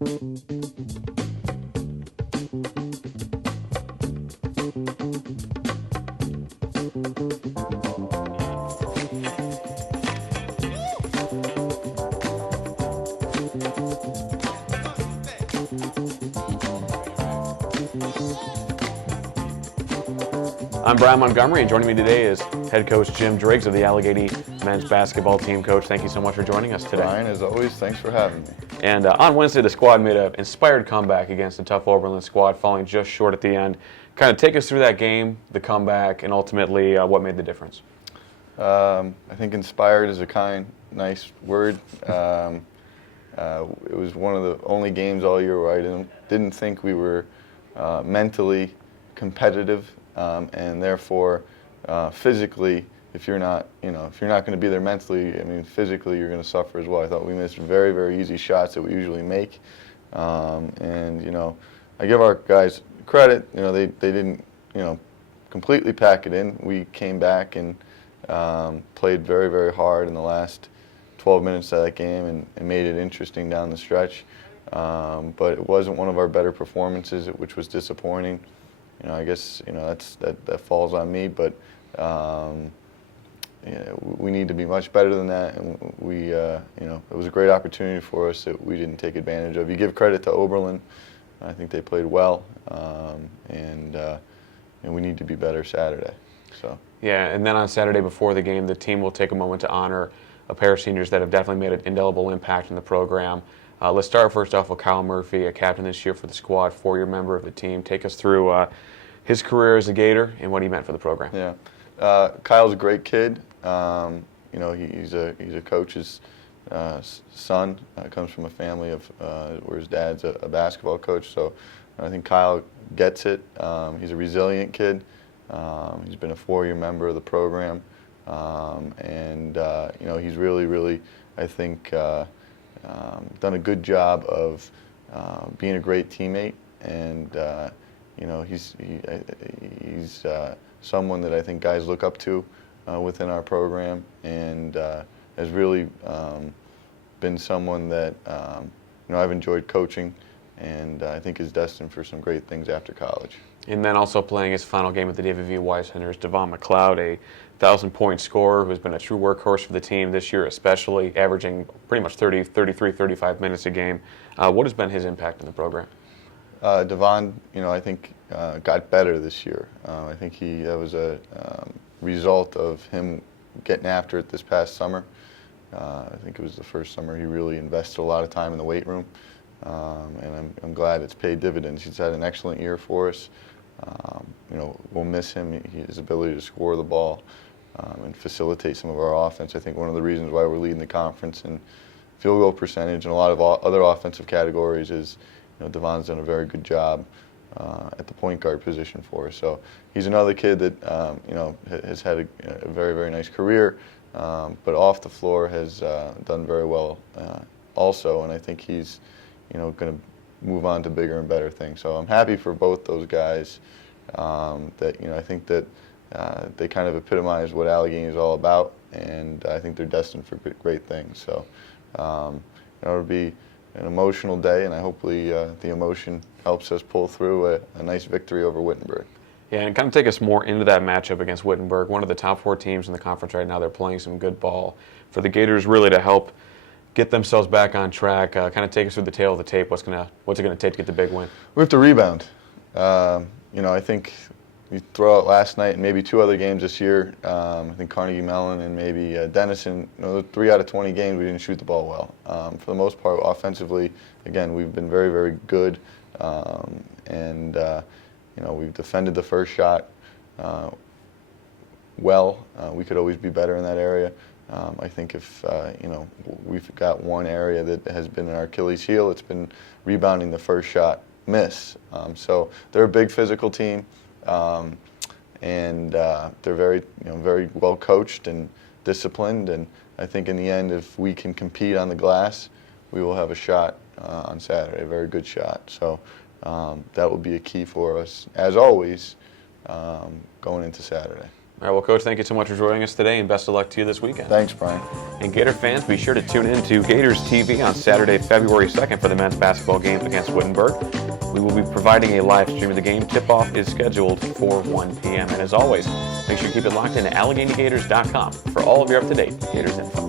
I'm Bryan Montgomery, and joining me today is head coach Jim Driggs of the Allegheny men's basketball team. Coach, thank you so much for joining us today. Bryan, as always, thanks for having me. And on Wednesday, the squad made an inspired comeback against a tough Oberlin squad, falling just short at the end. Kind of take us through that game, the comeback, and ultimately what made the difference. I think inspired is a nice word. It was one of the only games all year where I didn't think we were mentally competitive, and therefore physically, if you're not going to be there mentally, I mean, physically you're going to suffer as well. I thought we missed very, very easy shots that we usually make, and I give our guys credit. They didn't completely pack it in. We came back and played very, very hard in the last 12 minutes of that game and made it interesting down the stretch. But it wasn't one of our better performances, which was disappointing. I guess that falls on me, but we need to be much better than that. And it was a great opportunity for us that we didn't take advantage of. You give credit to Oberlin. I think they played well, and we need to be better Saturday. So. Yeah, and then on Saturday before the game, the team will take a moment to honor a pair of seniors that have definitely made an indelible impact in the program. Let's start first off with Kyle Murphy, a captain this year for the squad, four-year member of the team. Take us through his career as a Gator and what he meant for the program. Yeah, Kyle's a great kid. He's a coach's son. Comes from a family of where his dad's a basketball coach. So I think Kyle gets it. He's a resilient kid. He's been a four-year member of the program, and he's really, I think, done a good job of being a great teammate, and he's someone that I think guys look up to within our program, and has really been someone that I've enjoyed coaching, and I think is destined for some great things after college. And then also playing his final game at the David V. Wise Center is Devon McLeod, a 1,000-point scorer who has been a true workhorse for the team this year, especially averaging pretty much 33, 35 minutes a game. What has been his impact in the program? Devon, I think got better this year. I think that was a result of him getting after it this past summer. I think it was the first summer he really invested a lot of time in the weight room, and I'm glad it's paid dividends. He's had an excellent year for us. We'll miss him, his ability to score the ball and facilitate some of our offense. I think one of the reasons why we're leading the conference in field goal percentage and a lot of other offensive categories is Devon's done a very good job at the point guard position for us. So he's another kid that has had a very, very nice career, but off the floor has done very well also, and I think he's going to move on to bigger and better things. So I'm happy for both those guys. That I think that they kind of epitomize what Allegheny is all about, and I think they're destined for great things. So it'll be an emotional day, and hopefully the emotion helps us pull through a nice victory over Wittenberg. Yeah, and kind of take us more into that matchup against Wittenberg, one of the top four teams in the conference right now. They're playing some good ball. For the Gators really to help get themselves back on track, kind of take us through the tail of the tape. What's it going to take to get the big win? We have to rebound. I think we throw out last night and maybe two other games this year. I think Carnegie Mellon and maybe Denison. 3 out of 20 games we didn't shoot the ball well. For the most part, offensively, again, we've been very, very good, and we've defended the first shot well. We could always be better in that area. I think if we've got one area that has been our Achilles heel, it's been rebounding the first shot miss. So they're a big physical team, and they're very very well coached and disciplined. And I think in the end, if we can compete on the glass, we will have a shot on Saturday, a very good shot. So that will be a key for us, as always, going into Saturday. All right, well, Coach, thank you so much for joining us today, and best of luck to you this weekend. Thanks, Bryan. And Gator fans, be sure to tune in to Gators TV on Saturday, February 2nd for the men's basketball game against Wittenberg. We will be providing a live stream of the game. Tip-off is scheduled for 1 p.m. And as always, make sure you keep it locked into AlleghenyGators.com for all of your up-to-date Gators info.